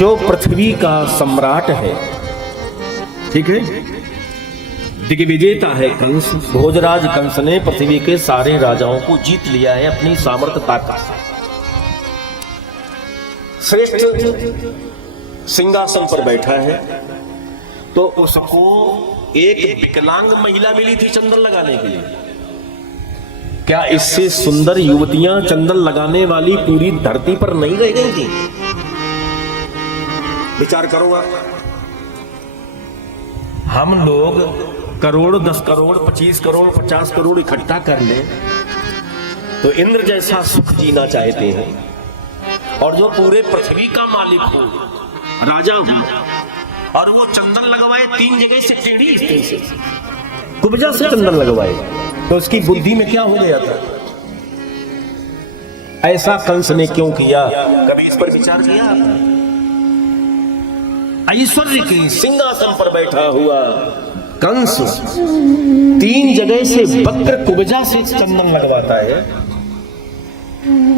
जो पृथ्वी का सम्राट है, ठीक है, दिग्विजेता है कंस, भोजराज कंस ने पृथ्वी के सारे राजाओं को जीत लिया है अपनी सामर्थ्य ताकत से। श्रेष्ठ सिंहासन पर बैठा है, तो उसको एक विकलांग महिला मिली थी चंदन लगाने के लिए। क्या इससे सुंदर युवतियां चंदन लगाने वाली पूरी धरती पर नहीं रह गई थी? विचार करो आप। हम लोग करोड़, 10 करोड़, 25 करोड़, 50 करोड़ इकट्ठा कर ले तो इंद्र जैसा सुख जीना चाहते हैं, और जो पूरे पृथ्वी का मालिक हो, राजा हो, और वो चंदन लगवाए 3 जगह से टेढ़ी स्त्री से, कुब्जा से चंदन लगवाए, तो उसकी बुद्धि में क्या हो गया था? ऐसा कंस ने क्यों किया? कभी इस पर विचार किया आपने? ऐश्वर्य के सिंहासन पर बैठा हुआ कंस 3 जगह से वक्र कुब्जा से चंदन लगवाता है।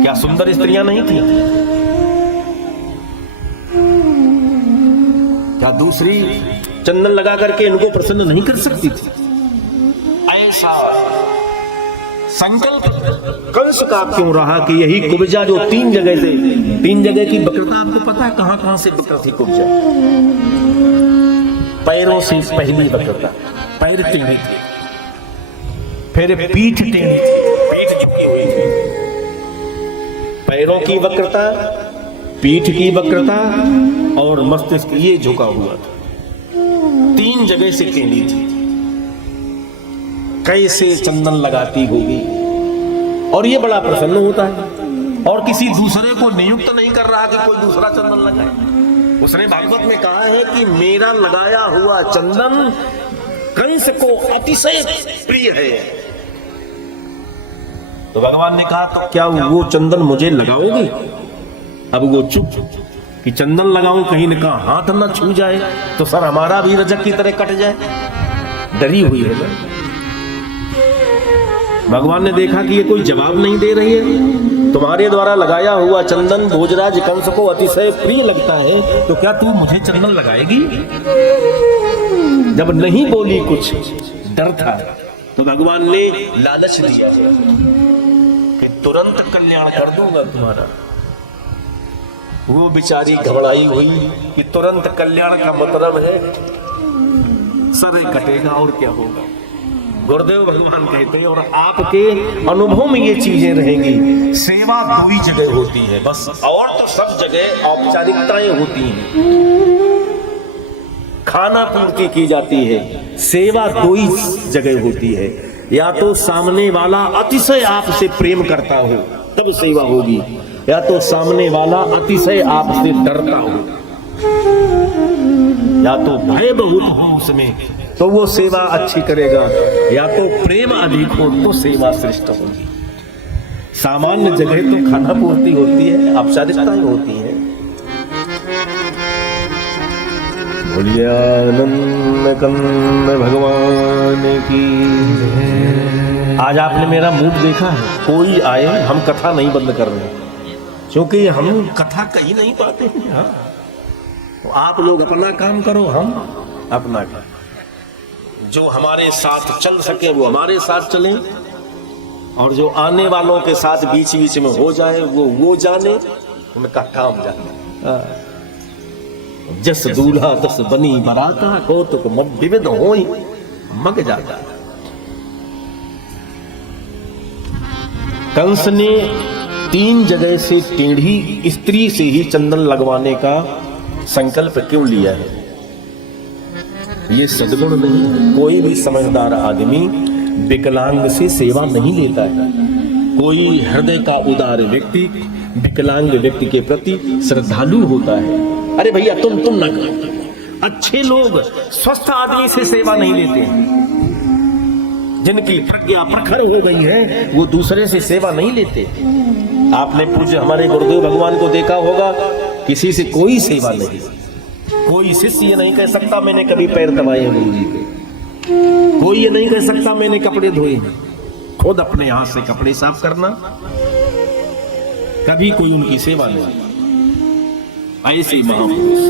क्या सुंदर स्त्रियां नहीं थी? क्या दूसरी चंदन लगा करके इनको प्रसन्न नहीं कर सकती थी? ऐसा संकल्प कंस का क्यों रहा कि यही कुब्जा जो 3 जगह से, 3 जगह की वक्रता आपको पता है कहां कहां से वक्र थी कुब्जा? पैरों से पहली वक्रता, पैर टेढ़े थे, फिर पीठ टेढ़ी थी, पीठ झुकी हुई थी, पैरों की वक्रता, पीठ की वक्रता और मस्तिष्क ये झुका हुआ था। 3 जगह से टेढ़ी थी। कैसे चंदन लगाती होगी? और ये बड़ा प्रसन्न होता है, और किसी दूसरे को नियुक्त नहीं कर रहा कि कोई दूसरा चंदन लगाए। उसने भागवत में कहा है कि मेरा लगाया हुआ चंदन कंस को अतिशय प्रिय है। तो भगवान ने कहा तो क्या वो चंदन मुझे लगाओगी? अब वो चुप कि चंदन लगाऊं कहीं न कहा हाथ न छू जाए तो सर हमारा भी रजक की तरह कट जाए। डरी हुई है ना। भगवान ने देखा कि ये कोई जवाब नहीं दे रही है, तुम्हारे द्वारा लगाया हुआ चंदन भोजराज कंस को अतिशय प्रिय लगता है, तो क्या तू मुझे चंदन लगाएगी? जब नहीं बोली कुछ, डर था, तो भगवान ने लालच दिया कि तुरंत कल्याण कर दूंगा तुम्हारा। वो बेचारी घबराई हुई कि तुरंत कल्याण का मतलब है सर कटेगा और क्या होगा। गुरुदेव भगवान कहते हैं और आपके अनुभव में ये चीजें रहेंगी, सेवा 2 जगह होती है बस, और तो सब जगह औपचारिकताएं होती हैं, खाना पूर्ति की जाती है। सेवा 2 जगह होती है, या तो सामने वाला अतिशय आपसे प्रेम करता हो तब सेवा होगी, या तो सामने वाला अतिशय आपसे डरता हो, या तो भय बहुत हो उसमें तो वो सेवा अच्छी करेगा, या तो प्रेम अधिक हो तो सेवा श्रेष्ठ होगी। सामान्य जगह तो खाना पूर्ति होती है, औपचारिकताएं होती हैं। बोलिए आनंद कंद भगवान की। आज आपने मेरा मूड देखा है, कोई आए हम कथा नहीं बंद कर रहे, क्योंकि हम कथा कहीं नहीं पाते हैं। हाँ, तो आप लोग अपना काम करो, हम अपना काम। जो हमारे साथ चल सके वो हमारे साथ चलें, और जो आने वालों के साथ बीच बीच में हो जाए वो जाने, उनका काम जाने। जस दूल्हा तस बनी बराता, कौतुक विविध होई मग जाता। कंस ने 3 जगह से टेढ़ी स्त्री से ही चंदन लगवाने का संकल्प क्यों लिया है? ये सद्गुण नहीं है। कोई भी समझदार आदमी विकलांग से सेवा नहीं लेता है। कोई हृदय का उदार व्यक्ति विकलांग व्यक्ति के प्रति श्रद्धालु होता है। अरे भैया तुम ना करो। अच्छे लोग स्वस्थ आदमी से सेवा नहीं लेते हैं। जिनकी प्रज्ञा प्रखर हो गई है वो दूसरे से सेवा नहीं लेते। आपने पूज्य हमारे गुरुदेव भगवान को देखा होगा, किसी से कोई सेवा नहीं। कोई शिष्य ये नहीं कह सकता मैंने कभी पैर दबाए हैं गुरु जी के। कोई ये नहीं कह सकता मैंने कपड़े धोए हैं। खुद अपने हाथ से कपड़े साफ करना, कभी कोई उनकी सेवा नहीं। ऐसे महापुरुष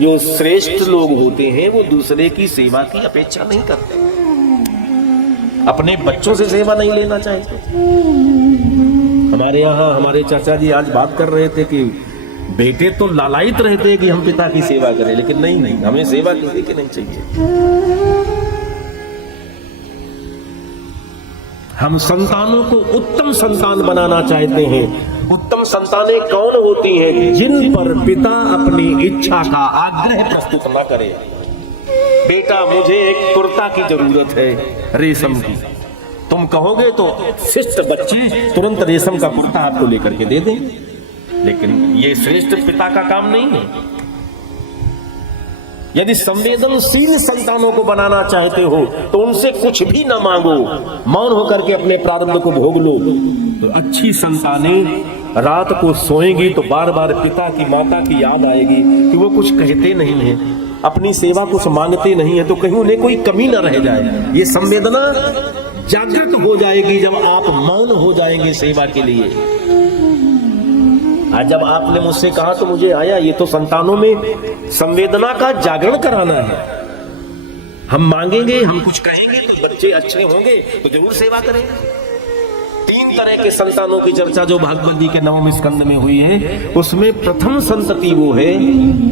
जो श्रेष्ठ लोग होते हैं वो दूसरे की सेवा की अपेक्षा नहीं करते, अपने बच्चों से सेवा नहीं लेना चाहते। हमारे यहाँ हमारे चाचा जी आज बात कर रहे थे कि बेटे तो लालायित रहते हैं कि हम पिता की सेवा करें, लेकिन नहीं, हमें सेवा किसी की नहीं चाहिए। हम संतानों को उत्तम संतान बनाना चाहते हैं। उत्तम संतानें कौन होती हैं? जिन पर पिता अपनी इच्छा का आग्रह प्रस्तुत न करे। बेटा मुझे एक कुर्ता की जरूरत है रेशम की, तुम कहोगे तो शिष्ट बच्चे तुरंत रेशम का कुर्ता आपको लेकर के दे दें, लेकिन ये श्रेष्ठ पिता का काम नहीं है। यदि संवेदनशील संतानों को बनाना चाहते हो तो उनसे कुछ भी ना मांगो, मौन होकर के अपने प्रारब्ध को भोग लो। तो अच्छी संतानें रात को सोएंगी तो बार बार पिता की माता की याद आएगी कि वो कुछ कहते नहीं है, अपनी सेवा कुछ मांगते नहीं है, तो कहीं उन्हें कोई कमी ना रह जाए। ये संवेदना जागृत हो जाएगी जब आप मौन हो जाएंगे सेवा के लिए। आज जब आपने मुझसे कहा तो मुझे आया, ये तो संतानों में संवेदना का जागरण कराना है। हम मांगेंगे, हम कुछ कहेंगे तो बच्चे अच्छे होंगे तो जरूर सेवा करेंगे। 3 तरह के संतानों की चर्चा जो भागवत जी के 9वें स्कंद में हुई है, उसमें प्रथम संतति वो है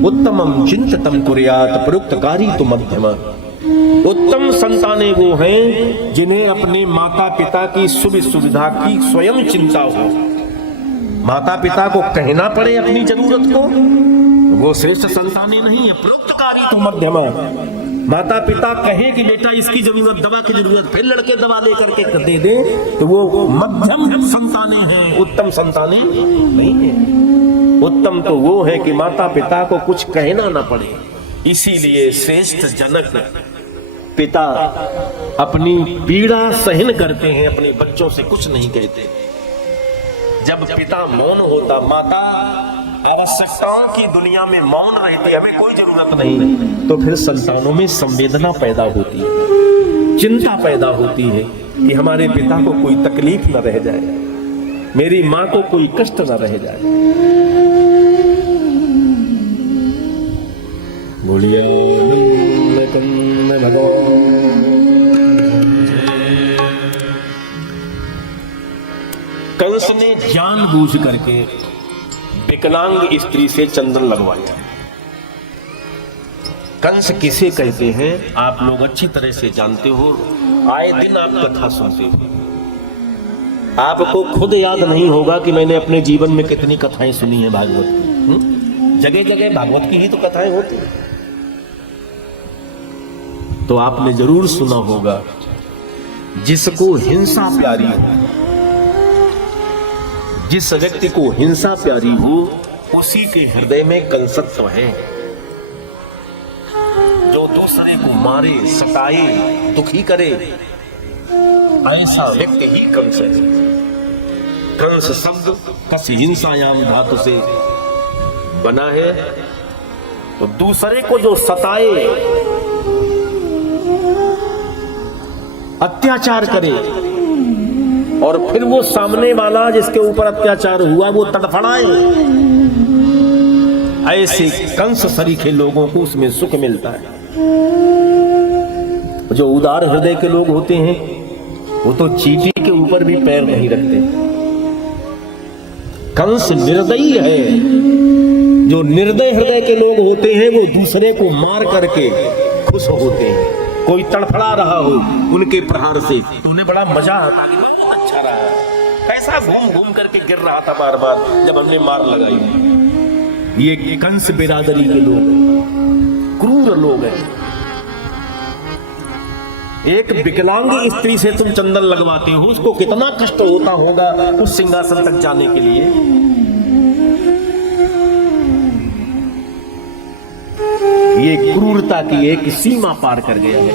उत्तमम चिंततम कुर्यात प्रोक्तकारी तो मध्यम। उत्तम संतानें वो हैं जिन्हें अपने माता पिता की सुविधा की स्वयं चिंता हो, माता पिता को कहना पड़े अपनी जरूरत को, वो श्रेष्ठ संतानें नहीं है। प्रोक्तकारी तो मध्यम, माता पिता कहे कि बेटा इसकी जरूरत, दवा की जरूरत, फिर लड़के दवा लेकर के दे दे, तो वो मध्यम संतानें हैं, उत्तम संतानें नहीं है। उत्तम तो वो है कि माता पिता को कुछ कहना ना पड़े। इसीलिए श्रेष्ठ जनक पिता अपनी पीड़ा सहन करते हैं, अपने बच्चों से कुछ नहीं कहते। जब पिता मौन होता, माता आवश्यकताओं की दुनिया में मौन रहती, हमें कोई जरूरत नहीं, तो फिर संतानों में संवेदना पैदा होती है, चिंता पैदा होती है कि हमारे पिता को कोई तकलीफ न रह जाए, मेरी माँ को कोई कष्ट न रह जाए। बोलिए कंस ने जानबूझ करके विकलांग स्त्री से चंदन लगवाया। कंस किसे कहते हैं आप लोग अच्छी तरह से जानते हो, आए दिन आप कथा सुनते हो। आपको खुद याद नहीं होगा कि मैंने अपने जीवन में कितनी कथाएं सुनी है भागवत की। जगह जगह भागवत की ही तो कथाएं होती हैं। तो आपने जरूर सुना होगा, जिसको हिंसा प्यारी हो, जिस व्यक्ति को हिंसा प्यारी हो, उसी के हृदय में कंसत्व है। जो दूसरे को मारे, सताए, दुखी करे, ऐसा व्यक्ति ही कंस है। कंस शब्द कस हिंसायाम धातु से बना है। तो दूसरे को जो सताए, अत्याचार करे, और फिर वो सामने वाला जिसके ऊपर अत्याचार हुआ वो तड़फड़ाए, ऐसे कंस सरीखे लोगों को उसमें सुख मिलता है। जो उदार हृदय के लोग होते हैं वो तो चींटी के ऊपर भी पैर नहीं रखते। कंस निर्दयी है। जो निर्दय हृदय के लोग होते हैं वो दूसरे को मार करके खुश होते हैं। कोई तड़फड़ा रहा हो उनके प्रहार से तो उन्हें बड़ा मजा आता है, अच्छा रहा, कैसा घूम घूम करके गिर रहा था बार बार जब हमने मार लगाई। ये कंस बिरादरी के लोग, क्रूर लोग हैं। एक विकलांग स्त्री से तुम चंदन लगवाते हो, उसको कितना कष्ट होता होगा उस सिंहासन तक जाने के लिए। ये क्रूरता की एक सीमा पार कर गया है।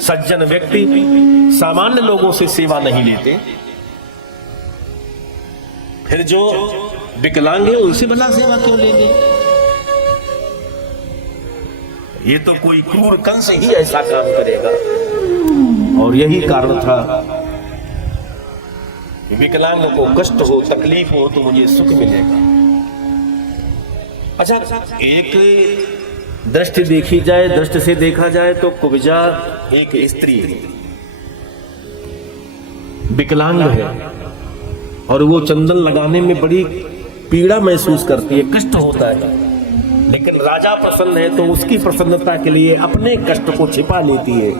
सज्जन व्यक्ति सामान्य लोगों से सेवा नहीं लेते, फिर जो विकलांग है उनसे भला सेवा क्यों लेंगे? ये तो कोई क्रूर कंस ही ऐसा काम करेगा। और यही कारण था विकलांग को कष्ट हो, तकलीफ हो तो मुझे सुख मिलेगा। अच्छा, एक दृष्टि देखी जाए, दृष्टि से देखा जाए तो कुब्जा एक स्त्री है, विकलांग है और वो चंदन लगाने में बड़ी पीड़ा महसूस करती है, कष्ट होता है, लेकिन राजा प्रसन्न है तो उसकी प्रसन्नता के लिए अपने कष्ट को छिपा लेती है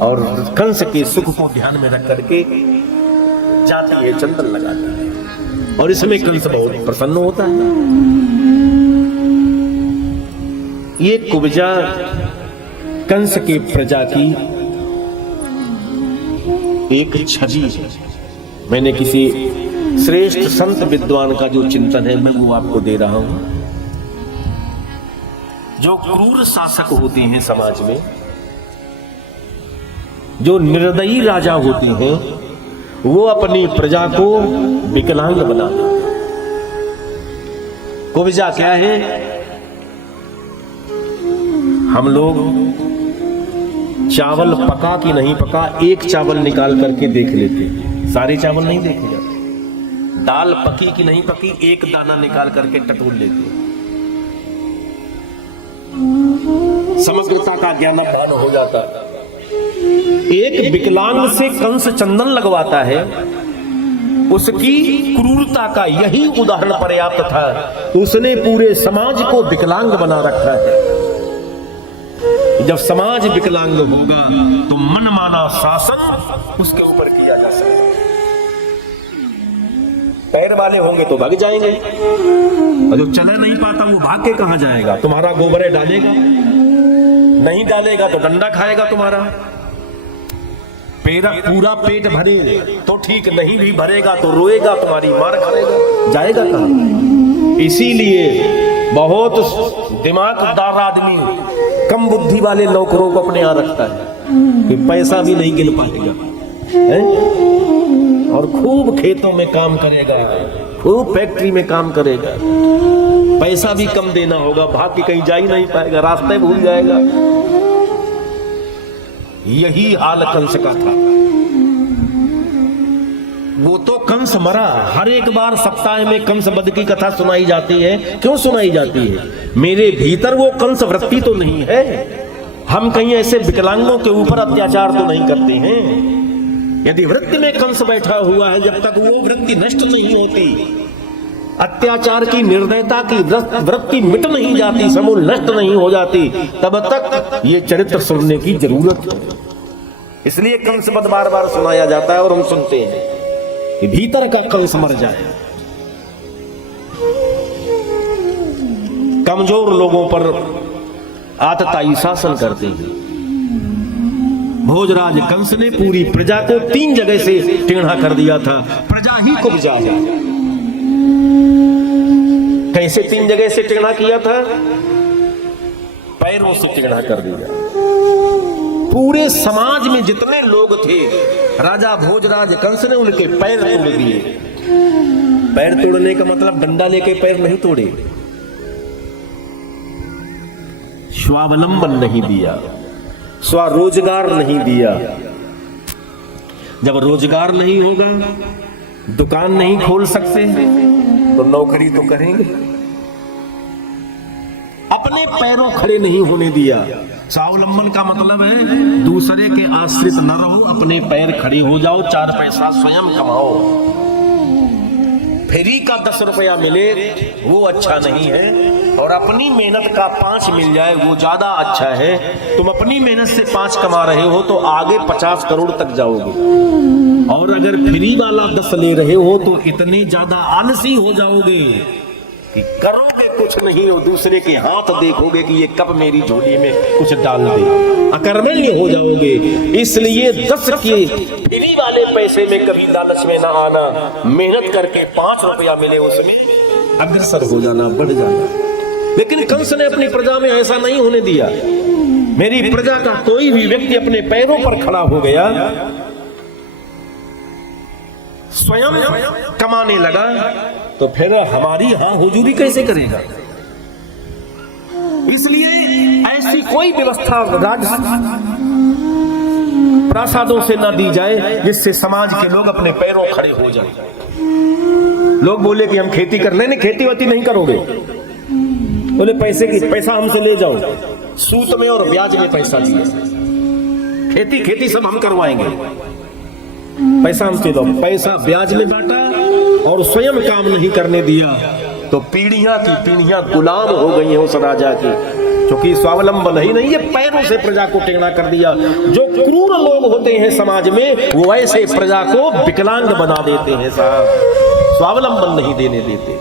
और कंस के सुख को ध्यान में रख करके जाती है, चंदन लगाती है और इसमें कंस बहुत प्रसन्न होता है। ये कुब्जा कंस के प्रजा की एक छवि है। मैंने किसी श्रेष्ठ संत विद्वान का जो चिंतन है मैं वो आपको दे रहा हूं। जो क्रूर शासक होते हैं समाज में, जो निर्दयी राजा होते हैं, वो अपनी प्रजा को विकलांग बना देते हैं। कुब्जा क्या है? हम लोग चावल पका कि नहीं पका, एक चावल निकाल करके देख लेते, सारे चावल नहीं देखे जाते। दाल पकी कि नहीं पकी, एक दाना निकाल करके टटोल लेते। समग्रता का ज्ञानाभान हो जाता। एक विकलांग से कंस चंदन लगवाता है, उसकी क्रूरता का यही उदाहरण पर्याप्त था। उसने पूरे समाज को विकलांग बना रखा है। जब समाज विकलांग होगा तो मनमाना शासन उसके ऊपर किया जा सकता है। पैर वाले होंगे तो भाग जाएंगे और जो चला नहीं पाता वो भाग के कहां जाएगा? तुम्हारा गोबर डालेगा, नहीं डालेगा तो डंडा खाएगा तुम्हारा। पूरा पेट भरे तो ठीक, नहीं भी भरेगा तो रोएगा, तुम्हारी मार खाएगा, जाएगा कहां? इसीलिए बहुत दिमागदार आदमी कम बुद्धि वाले नौकरों को अपने यहां रखता है कि पैसा भी नहीं गिन पाएगा और खूब खेतों में काम करेगा, खूब फैक्ट्री में काम करेगा, पैसा भी कम देना होगा, भाग के कहीं जा ही नहीं पाएगा, रास्ते भूल जाएगा। यही हाल कंस का था। वो तो कंस मरा, हर एक बार सप्ताह में कंस वध की कथा सुनाई जाती है। क्यों सुनाई जाती है? मेरे भीतर वो कंस वृत्ति तो नहीं है। हम कहीं ऐसे विकलांगों के ऊपर अत्याचार तो नहीं करते हैं। यदि वृत्ति में कंस बैठा हुआ है, जब तक वो वृत्ति नष्ट नहीं होती, अत्याचार की, निर्दयता की वृत्ति मिट नहीं जाती, समूल नष्ट नहीं हो जाती, तब तक ये चरित्र सुनने की जरूरत है। इसलिए कंस वध बार बार सुनाया जाता है और हम सुनते हैं कि भीतर का कंस मर जाए। कमजोर लोगों पर आतताई शासन करते हैं। भोजराज कंस ने पूरी प्रजा को 3 जगह से टेढ़ा कर दिया था। प्रजा ही कुब्जा है। कैसे 3 जगह से टेढ़ा किया था? पैरों से टेढ़ा कर दिया। पूरे समाज में जितने लोग थे, राजा भोजराज कंस ने उनके पैर तोड़ दिए। पैर तोड़ने का मतलब डंडा लेके पैर नहीं तोड़े, स्वावलंबन नहीं दिया, स्वरोजगार नहीं दिया। जब रोजगार नहीं होगा, दुकान नहीं खोल सकते तो नौकरी तो करेंगे। अपने पैरों खड़े नहीं होने दिया। स्वावलंबन का मतलब है दूसरे के आश्रित न रहो, अपने पैर खड़े हो जाओ, 4 पैसा स्वयं कमाओ। फ्री का 10 रुपया मिले वो अच्छा नहीं है, और अपनी मेहनत का 5 मिल जाए वो ज्यादा अच्छा है। तुम अपनी मेहनत से 5 कमा रहे हो तो आगे 50 करोड़ तक जाओगे, और अगर फ्री वाला 10 ले रहे हो तो इतने ज्यादा आलसी हो जाओगे कि करोगे कुछ नहीं हो, दूसरे के हाथ देखोगे कि ये कब मेरी झोली में कुछ डाल दे, अकर्मण्य हो जाओगे। इसलिए 10 के फ्री वाले पैसे में कभी लालच में ना आना, मेहनत करके 5 रुपया मिले उसमें अग्रसर हो जाना, बढ़ जाना। लेकिन कंस ने अपनी प्रजा में ऐसा नहीं होने दिया। मेरी प्रजा का कोई भी व्यक्ति अपने पैरों पर खड़ा हो गया, स्वयं कमाने लगा, तो फिर हमारी हां हुजूरी कैसे करेगा? इसलिए ऐसी कोई व्यवस्था प्रासादों से ना दी जाए जिससे समाज के लोग अपने पैरों खड़े हो जाए। लोग बोले कि हम खेती कर, नहीं खेती वती नहीं करोगे, बोले पैसा हमसे ले जाओ, सूद में और ब्याज में पैसा दिए, खेती सब हम करवाएंगे, पैसा हमसे दो। पैसा ब्याज में बांटा और स्वयं काम नहीं करने दिया तो पीढ़ियां की पीढ़ियां गुलाम हो गई हैं उस राजा की, क्योंकि स्वावलंबन ही नहीं, ये पैरों से प्रजा को टेढ़ा कर दिया। जो क्रूर लोग होते हैं समाज में वो ऐसे प्रजा को विकलांग बना देते हैं साहब, स्वावलंबन नहीं देने देते।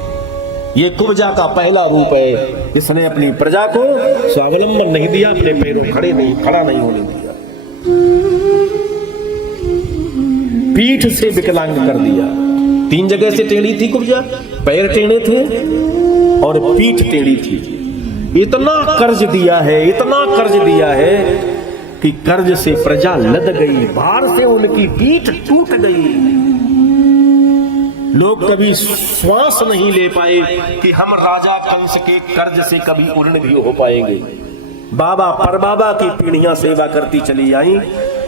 ये कुब्जा का पहला रूप है, इसने अपनी प्रजा को स्वावलंबन नहीं दिया, अपने पैरों खड़ा नहीं होने दिया, पीठ से विकलांग कर दिया। 3 जगह से टेढ़ी थी कुब्जा, पैर टेढ़े थे और पीठ टेढ़ी थी। इतना कर्ज दिया है कि कर्ज से प्रजा लद गई, भार से उनकी पीठ टूट गई। लोग कभी श्वास नहीं ले पाए कि हम राजा कंस के कर्ज से कभी उर्ण भी हो पाएंगे। बाबा परबाबा की पीढ़ियां सेवा करती चली आई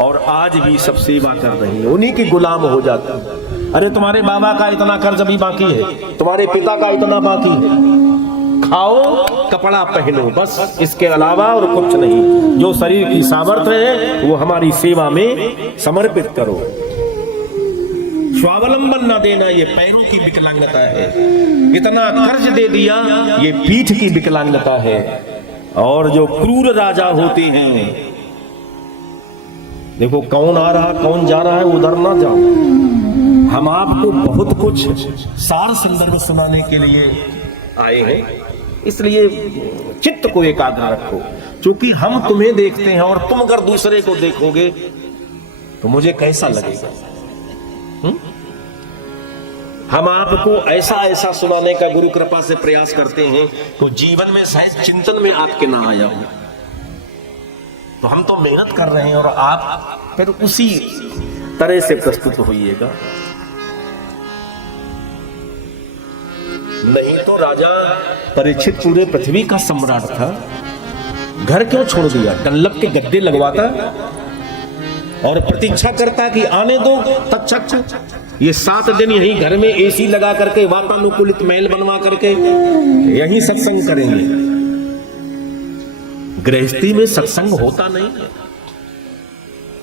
और आज भी सब सेवा कर रही है, उन्हीं की गुलाम हो जाती है। अरे तुम्हारे बाबा का इतना कर्ज अभी बाकी है, तुम्हारे पिता का इतना बाकी है, खाओ कपड़ा पहनो, बस इसके अलावा और कुछ नहीं। जो शरीर की सामर्थ्य है वो हमारी सेवा में समर्पित करो। स्वावलंबन न देना ये पैरों की विकलांगता है, इतना कर्ज दे दिया ये पीठ की विकलांगता है। और जो क्रूर राजा होते हैं, देखो कौन आ रहा कौन जा रहा है, उधर ना जाओ। हम आपको बहुत कुछ सार संदर्भ सुनाने के लिए आए हैं, इसलिए चित्त को एकाग्र रखो, क्योंकि हम तुम्हें देखते हैं और तुम अगर दूसरे को देखोगे तो मुझे कैसा लगेगा। हम आपको ऐसा सुनाने का गुरु कृपा से प्रयास करते हैं तो जीवन में शायद चिंतन में आपके ना आया हो, तो हम तो मेहनत कर रहे हैं और आप फिर उसी तरह से प्रस्तुत होइएगा। नहीं तो राजा परीक्षित पूरे पृथ्वी का सम्राट था, घर क्यों छोड़ दिया? डंलप के गद्दे लगवाता और प्रतीक्षा करता कि आने दो तत्क्षण। ये 7 दिन यही घर में एसी लगा करके वातानुकूलित महल बनवा करके यही सत्संग करेंगे। गृहस्थी में सत्संग होता नहीं,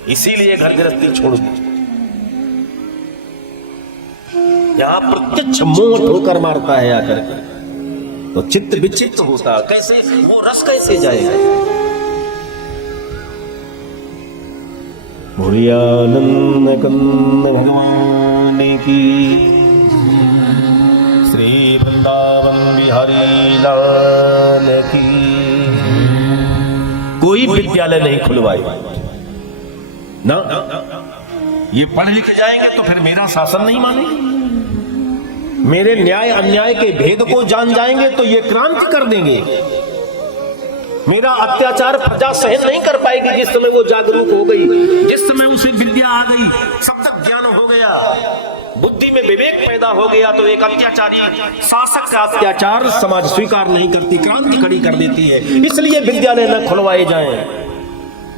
इसीलिए घर गृहस्थी छोड़ दी। यहां प्रत्यक्ष मोह ठोकर मारता है आकर के, तो चित्त विचित्त होता, कैसे वो रस कैसे जाएगा। भूरियानंद कंद भगवान की, श्री वृंदावन बिहारी लाल की। कोई विद्यालय नहीं खुलवाए ना, ये पढ़ लिख जाएंगे तो फिर मेरा शासन नहीं मानेंगे, मेरे न्याय अन्याय के भेद को जान जाएंगे तो ये क्रांति कर देंगे। मेरा अत्याचार प्रजा सहन नहीं कर पाएगी। जिस समय वो जागरूक हो गई, जिस समय उसे विद्या आ गई, सब तक ज्ञान हो गया, बुद्धि में विवेक पैदा हो गया, तो एक अत्याचारी शासक का अत्याचार समाज स्वीकार नहीं करती, क्रांति खड़ी कर देती है। इसलिए विद्यालय न खुलवाए जाएं।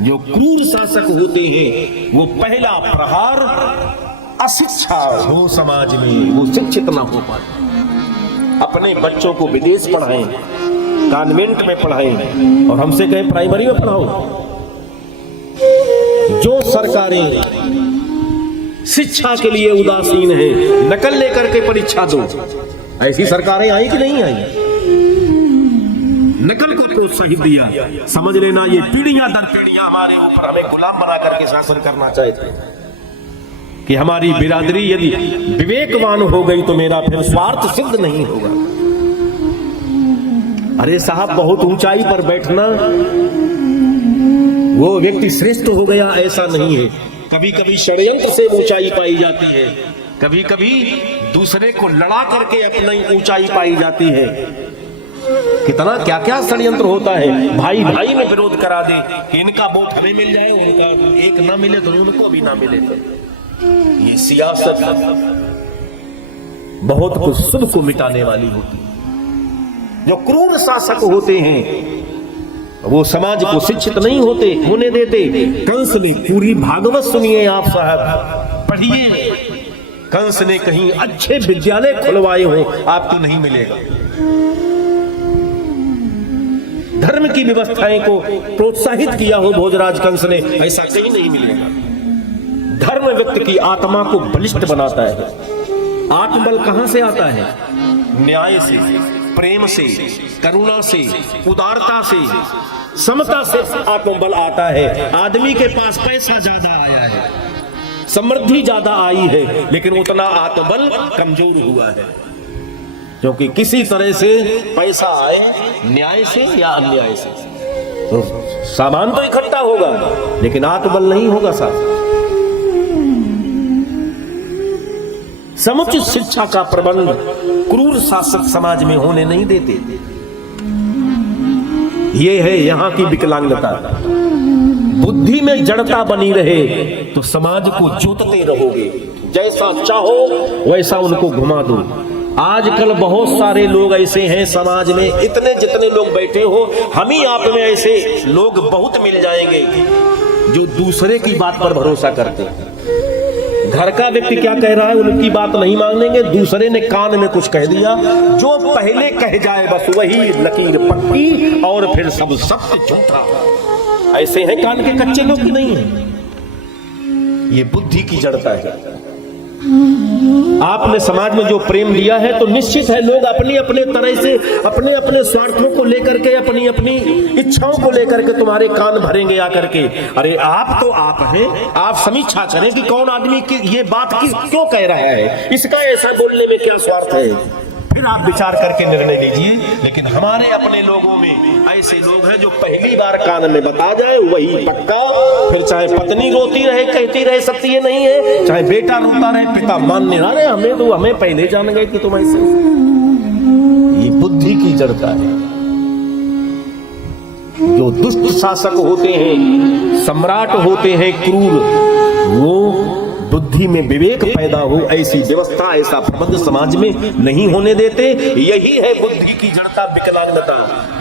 जो क्रूर शासक होते हैं वो पहला प्रहार अशिक्षा हो समाज में, वो शिक्षित न हो पाए। अपने बच्चों को विदेश पढ़ाएं, कॉन्वेंट में पढ़ाएं और हमसे कहें प्राइमरी में पढ़ाओ। जो सरकारें शिक्षा के लिए उदासीन है, नकल लेकर के परीक्षा दो, ऐसी सरकारें आई कि नहीं आई? नकल को प्रोत्साहित दिया। समझ लेना ये पीढ़ियां दर पीढ़ियां हमारे ऊपर हमें गुलाम बना करके शासन करना चाहते हैं कि हमारी बिरादरी यदि विवेकवान हो गई तो मेरा फिर स्वार्थ सिद्ध नहीं होगा। अरे साहब, बहुत ऊंचाई पर बैठना वो व्यक्ति श्रेष्ठ हो गया ऐसा नहीं है। कभी कभी षड्यंत्र से ऊंचाई पाई जाती है, कभी कभी दूसरे को लड़ा करके अपनी ऊंचाई पाई जाती है। कितना क्या क्या षड्यंत्र होता है। भाई भाई में विरोध करा दे कि इनका वोट हमें मिल जाए, उनका एक ना मिले तो उनको भी ना मिले। ये सियासत बहुत कुछ शुभ को मिटाने वाली होती है। जो क्रूर शासक होते हैं वो समाज को शिक्षित नहीं होने देते। कंस ने पूरी भागवत सुनिए आप साहब, पढ़िए। कंस ने कहीं अच्छे विद्यालय खुलवाए हो, आपको नहीं मिलेगा। धर्म की व्यवस्थाएं को प्रोत्साहित किया हो भोजराज कंस ने, ऐसा कहीं नहीं मिलेगा। धर्म व्यक्ति की आत्मा को बलिष्ठ बनाता है। आत्मबल कहां से आता है? न्याय से, प्रेम से, करुणा से, उदारता से, समता से आत्मबल आता है। आदमी के पास पैसा ज्यादा आया है, समृद्धि ज्यादा आई है, लेकिन उतना आत्मबल कमजोर हुआ है, क्योंकि किसी तरह से पैसा आए, न्याय से या अन्याय से, तो सामान तो इकट्ठा होगा लेकिन आत्मबल नहीं होगा साहब। समुचित शिक्षा का प्रबंध क्रूर शासक समाज में होने नहीं देते। ये है यहां की विकलांगता। बुद्धि में जड़ता बनी रहे तो समाज को जोतते रहोगे, जैसा चाहो वैसा उनको घुमा दो। आजकल बहुत सारे लोग ऐसे हैं समाज में, इतने जितने लोग बैठे हो, हम ही आप में ऐसे लोग बहुत मिल जाएंगे जो दूसरे की बात पर भरोसा करते हैं। घर का व्यक्ति क्या कह रहा है उनकी बात नहीं मानेंगे, दूसरे ने कान में कुछ कह दिया, जो पहले कह जाए बस वही लकीर पक्की, और फिर सब सत्य झूठा। ऐसे हैं कान के कच्चे लोग की नहीं है। ये बुद्धि की जड़ता है। आपने समाज में जो प्रेम दिया है तो निश्चित है लोग अपनी अपने तरह से अपने अपने स्वार्थों को लेकर के, अपनी अपनी इच्छाओं को लेकर के तुम्हारे कान भरेंगे आकर के। अरे आप तो आप हैं, आप समीक्षा करें कि कौन आदमी की ये बात क्यों कह रहा है, इसका ऐसा बोलने में क्या स्वार्थ है, फिर आप विचार करके निर्णय लीजिए। लेकिन हमारे अपने लोगों में ऐसे लोग हैं जो पहली बार कान में बता जाए वही पक्का, फिर चाहे पत्नी रोती रहे कहती रहे सत्य ये नहीं है, चाहे बेटा रोता रहे पिता मानने ना रहे, हमें पहले जान गए कि तुम ऐसे। ये बुद्धि की जड़ता है। जो दुष्ट शासक होते हैं, सम्राट होते हैं क्रूर, वो बुद्धि में विवेक पैदा हो ऐसी व्यवस्था, ऐसा प्रबंध समाज में नहीं होने देते। यही है बुद्धि की जड़ता, विकलांगता।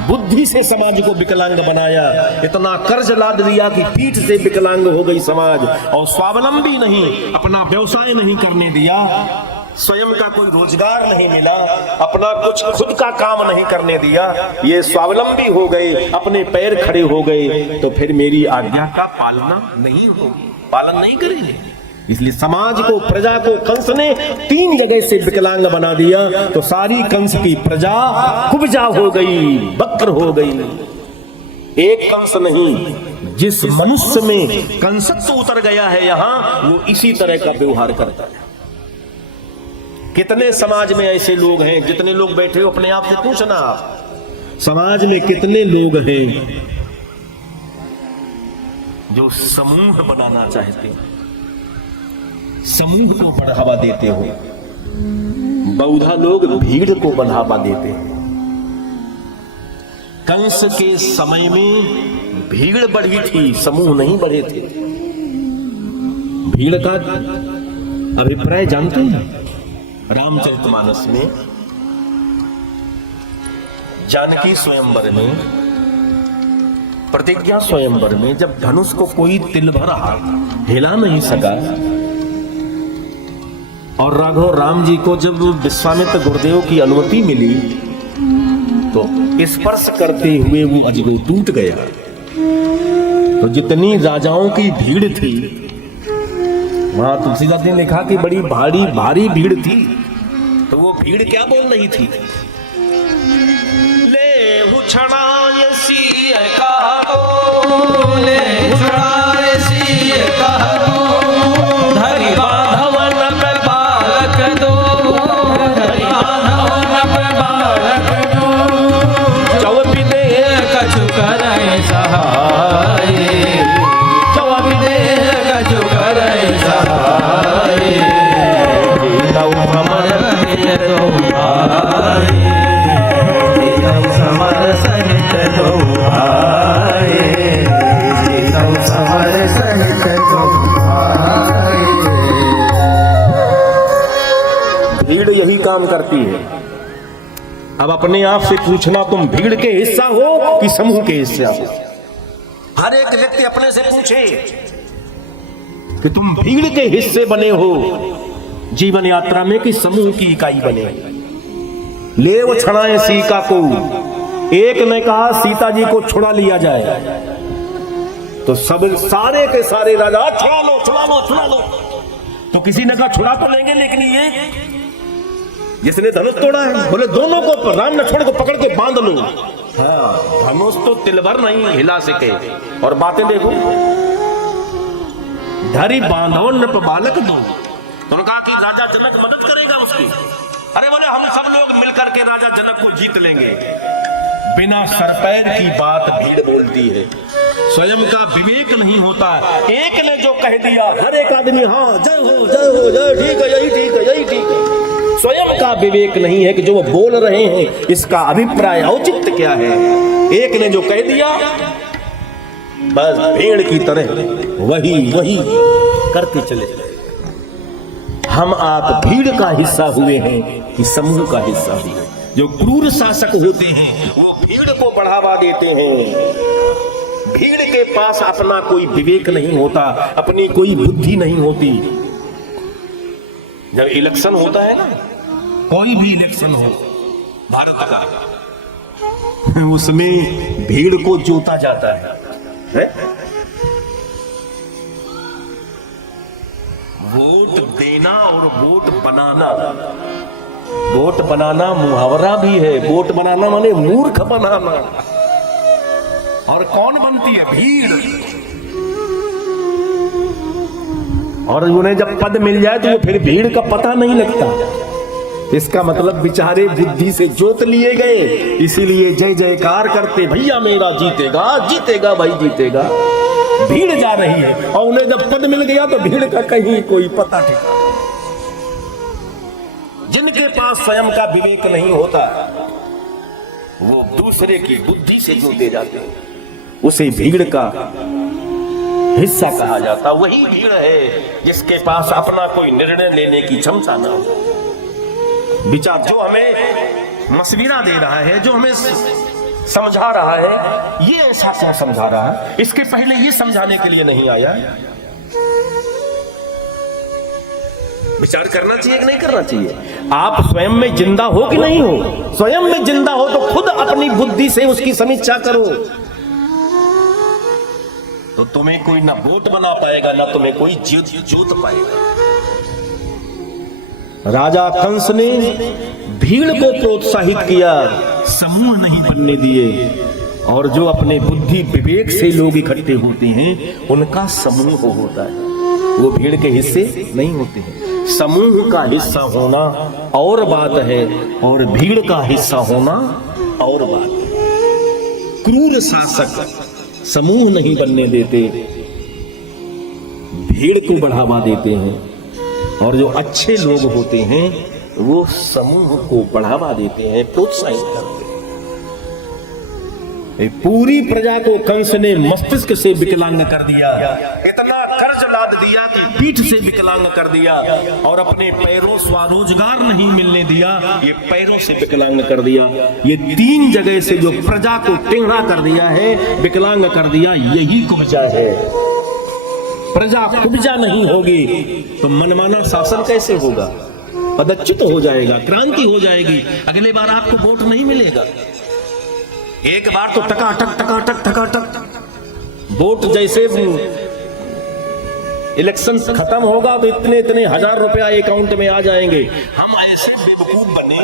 बुद्धि से समाज को विकलांग बनाया, इतना कर्ज लाद दिया कि पीठ से विकलांग हो गई समाज, और स्वावलंबी नहीं, अपना व्यवसाय नहीं करने दिया, स्वयं का कोई रोजगार नहीं मिला, अपना कुछ खुद का काम नहीं करने दिया, ये स्वावलंबी हो गए, अपने पैर खड़े हो गए, तो फिर मेरी आज्ञा का पालना नहीं होगी, पालन नहीं करेंगे। इसलिए समाज को, प्रजा को कंस ने 3 जगह से विकलांग बना दिया, तो सारी कंस की प्रजा कुब्जा हो गई, वक्र हो गई। एक कंस नहीं, जिस मनुष्य में कंसत्व उतर गया है यहां, वो इसी तरह का व्यवहार करता है। कितने समाज में ऐसे लोग हैं, जितने लोग बैठे हो अपने आप से पूछना, आप समाज में कितने लोग हैं जो समूह बनाना चाहते हैं, समूह को बढ़ावा देते हो। बौद्धा लोग भीड़ को बढ़ावा देते हैं। कंस के समय में भीड़ बढ़ी थी, समूह नहीं बढ़े थे। भीड़ का अभिप्राय जानते हैं? रामचरितमानस में जानकी स्वयंवर में, प्रतिज्ञा स्वयंवर में, जब धनुष को कोई तिल भर हिला नहीं सका, और राघव राम जी को जब विश्वामित्र गुरुदेव की अनुमति मिली तो स्पर्श करते हुए वो अजगर टूट गया। तो जितनी राजाओं की भीड़ थी, वहां तुलसीदास ने लिखा कि बड़ी भारी भीड़ थी, तो वो भीड़ क्या बोल रही थी? ले उछड़ाए सिय कहो, ले उछड़ाए सिय कहो, धरि बांधवन पे बालक दो, धरि बांधवन पे बालक दो, चौबी दे कछु करे सहाय, चौबी दे कछु करे सहाय, दो भमर फिर दो भाई, दो समर सहित दो भाई, दो समर सहित दो भाई। भीड़ यही काम करती है। अब अपने आप से पूछना, तुम भीड़ के हिस्सा हो कि समूह के हिस्सा हो? हर एक व्यक्ति अपने से पूछे कि तुम भीड़ के हिस्से बने हो जीवन यात्रा में कि समूह की इकाई बने। ले वो छड़ाए सीता को, एक ने कहा सीता जी को छुड़ा लिया जाए, तो सब सारे के सारे राजा छुड़ा लो छुड़ा लो छुड़ा लो। तो किसी ने कहा छुड़ा तो लेंगे, लेकिन ये जिसने धनुष तोड़ा है, बोले दोनों को राम लक्ष्मण को पकड़ के बांध लो। हाँ, धनुष तो तिलभर नहीं हिला सके, और बातें देखो, धरी बांधो नृप बालक दो। उन्होंने कहा कि राजा जनक मदद करेगा उसकी। अरे बोले हम सब लोग मिलकर के राजा जनक को जीत लेंगे। बिना सरपैर की बात भीड़ बोलती है, स्वयं का विवेक नहीं होता। एक ने जो कह दिया हर एक आदमी हाँ जय हो जय हो जय, ठीक है यही ठीक है यही ठीक है। स्वयं का विवेक नहीं है कि जो वो बोल रहे हैं इसका अभिप्राय औचित्य क्या है। एक ने जो कह दिया बस भीड़ की तरह वही वही करते चले। हम आप भीड़ का हिस्सा हुए हैं कि समूह का हिस्सा हुए। जो क्रूर शासक होते हैं वो भीड़ को बढ़ावा देते हैं। भीड़ के पास अपना कोई विवेक नहीं होता, अपनी कोई बुद्धि नहीं होती। जब इलेक्शन होता है ना, कोई भी इलेक्शन हो भारत का, उसमें भीड़ को जोता जाता है? वोट देना और वोट बनाना, वोट बनाना मुहावरा भी है। वोट बनाना माने मूर्ख बनाना। और कौन बनती है? भीड़। और उन्हें जब पद मिल जाए तो वो फिर भीड़ का पता नहीं लगता। इसका मतलब बेचारे बुद्धि से जोत लिए गए, इसीलिए जय जयकार करते, भैया मेरा जीतेगा जीतेगा भाई जीतेगा। भीड़ जा रही है और उन्हें जब पद मिल गया तो भीड़ का कहीं कोई पता ठिकाना। जिनके पास स्वयं का विवेक नहीं होता वो दूसरे की बुद्धि से जोते जाते हैं, उसे भीड़ का हिस्सा कहा जाता। वही भीड़ है जिसके पास अपना कोई निर्णय लेने की क्षमता ना हो। विचार जो हमें मशविरा दे रहा है, जो हमें समझा रहा है, ये ऐसा क्या समझा रहा है, इसके पहले ये समझाने के लिए नहीं आया। विचार करना चाहिए कि नहीं करना चाहिए? आप स्वयं में जिंदा हो कि नहीं हो? स्वयं में जिंदा हो तो खुद अपनी बुद्धि से उसकी समीक्षा करो, तो तुम्हें कोई ना वोट बना पाएगा ना तुम्हें कोई जोत पाएगा। राजा कंस ने भीड़ को प्रोत्साहित किया, समूह नहीं बनने दिए। और जो अपने बुद्धि विवेक से लोग इकट्ठे होते हैं उनका समूह होता है, वो भीड़ के हिस्से नहीं होते हैं। समूह का हिस्सा होना और बात है और भीड़ का हिस्सा होना और बात है। क्रूर शासक समूह नहीं बनने देते, भीड़ को बढ़ावा देते हैं। और जो अच्छे लोग होते हैं वो समूह को बढ़ावा देते हैं, प्रोत्साहित करते हैं। पूरी प्रजा को कंस ने मस्तिष्क से विकलांग कर दिया, इतना कर्ज लाद दिया कि पीठ से विकलांग कर दिया, और अपने पैरों स्वरोजगार नहीं मिलने दिया, ये पैरों से विकलांग कर दिया। ये तीन जगह से जो प्रजा को टेढ़ा कर दिया है, विकलांग कर दिया, यही कुब्जा है। प्रजा कुब्जा नहीं होगी तो मनमाना शासन कैसे होगा? पदच्युत हो जाएगा, क्रांति हो जाएगी, अगले बार आपको वोट नहीं मिलेगा। एक बार तो टकाटक टकाटक टकाटक वोट, जैसे इलेक्शन खत्म होगा तो इतने इतने हजार रुपया अकाउंट में आ जाएंगे। हम ऐसे बेवकूफ बने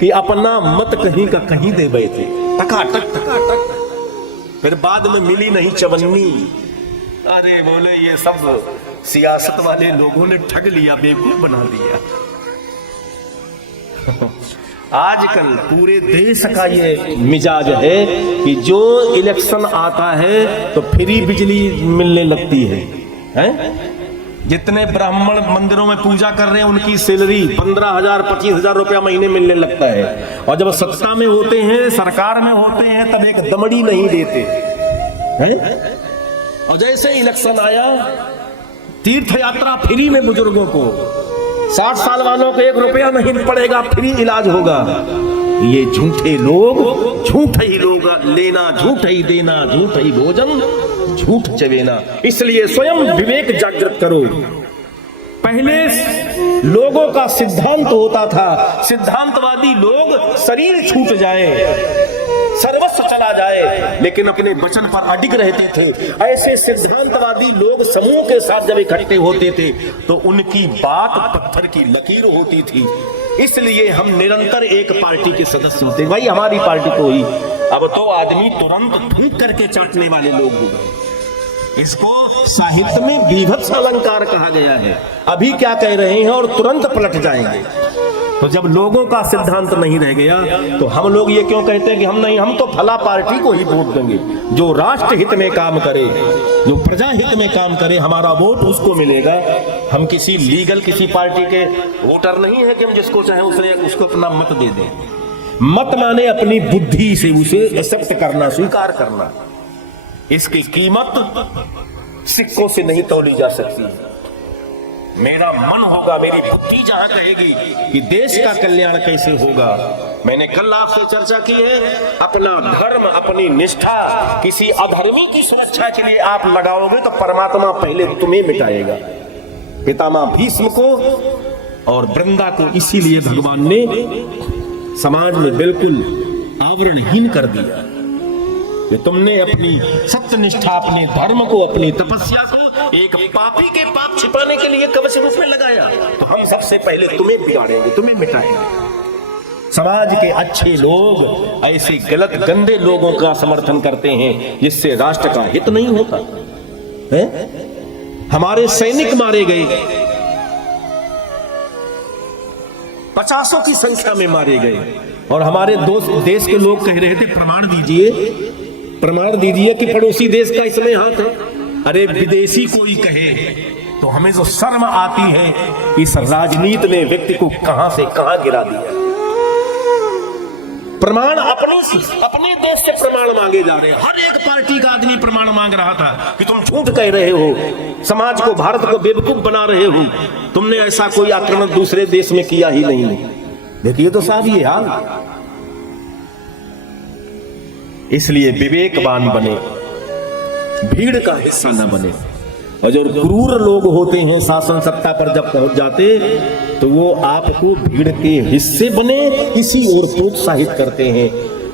कि अपना मत कहीं का कहीं दे बैठे, टकाटक टकाटक, फिर बाद में मिली नहीं चवन्नी। अरे बोले ये सब सियासत वाले लोगों ने ठग लिया, बेवकूफ बना दिया। आजकल पूरे देश का ये मिजाज है कि जो इलेक्शन आता है तो फ्री बिजली मिलने लगती है, हैं? जितने ब्राह्मण मंदिरों में पूजा कर रहे हैं उनकी सैलरी 15,000 25,000 रुपया महीने मिलने लगता है। और जब सत्ता में होते हैं, सरकार में होते हैं, तब एक दमड़ी नहीं देते हैं। और जैसे इलेक्शन आया, तीर्थ यात्रा फ्री में बुजुर्गों को, 60 साल वालों को 1 रुपया नहीं पड़ेगा, फ्री इलाज होगा। ये झूठे लोग, झूठ ही लोग लेना, झूठ ही देना, झूठ ही भोजन, झूठ चवेना। इसलिए स्वयं विवेक जागृत करो। पहले लोगों का सिद्धांत होता था, सिद्धांतवादी लोग शरीर छूट जाए, सर्वस्व चला जाए, लेकिन अपने वचन पर अडिग रहते थे। ऐसे सिद्धांतवादी लोग समूह के साथ जब इकट्ठे होते थे तो उनकी बात पत्थर की लकीर होती थी। इसलिए हम निरंतर एक पार्टी के सदस्य होते, भाई हमारी पार्टी को ही। अब तो आदमी तुरंत थूक करके चाटने वाले लोग हो गए। इसको साहित्य में बीभत्स अलंकार कहा गया है। अभी क्या कह रहे हैं और तुरंत पलट जाएंगे। तो जब लोगों का सिद्धांत नहीं रह गया तो हम लोग ये क्यों कहते हैं कि हम तो फला पार्टी को ही वोट देंगे, जो राष्ट्र हित में काम करे, जो प्रजा हित में काम करे, हमारा वोट उसको मिलेगा। हम किसी लीगल किसी पार्टी के वोटर नहीं है कि हम जिसको चाहे उसको अपना मत दे दें। मत माने अपनी बुद्धि से उसे एक्सेप्ट करना, स्वीकार करना। इसकी कीमत सिक्कों से नहीं तौली जा सकती। मेरा मन होगा, मेरी बुद्धि जहां कहेगी कि देश का कल्याण कैसे होगा। मैंने कल आपसे चर्चा की है, अपना धर्म, अपनी निष्ठा किसी अधर्मी की सुरक्षा के लिए आप लगाओगे तो परमात्मा पहले तुम्हें मिटाएगा। पितामह भीष्म को और वृंदा को इसीलिए भगवान ने समाज में बिल्कुल आवरणहीन कर दिया कि तुमने अपनी सत्यनिष्ठा, अपने धर्म को, अपनी तपस्या को एक पापी के पाप छिपाने के लिए कवच रूप में लगाया। तो हम सबसे पहले तुम्हें बिगाड़ेंगे, तुम्हें मिटाएंगे। समाज के अच्छे लोग ऐसे गलत गंदे लोगों का समर्थन करते हैं जिससे राष्ट्र का हित नहीं होता है। हमारे सैनिक मारे गए, 50 की संख्या में मारे गए, और हमारे दोस्त देश के लोग कह रहे थे प्रमाण दीजिए कि पड़ोसी देश का इसमें हाथ है। अरे विदेशी कोई कहे तो हमें जो शर्म आती है, इस राजनीति ने व्यक्ति को कहां से कहां गिरा दिया। प्रमाण अपने देश से प्रमाण मांगे जा रहे हैं। हर एक पार्टी का आदमी प्रमाण मांग रहा था कि तुम झूठ कह रहे हो, समाज को, भारत को बेवकूफ बना रहे हो, तुमने ऐसा कोई आक्रमण दूसरे देश में किया ही नहीं। देखिए तो साहब ये हाल। इसलिए विवेकवान बने, भीड़ का हिस्सा न बने। और जो क्रूर लोग होते हैं शासन सत्ता पर जब पहुंच जाते तो वो आपको भीड़ के हिस्से बने इसी ओर प्रोत्साहित करते हैं।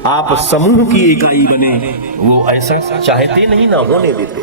आप समूह की इकाई बने, वो ऐसा चाहते नहीं, ना होने देते।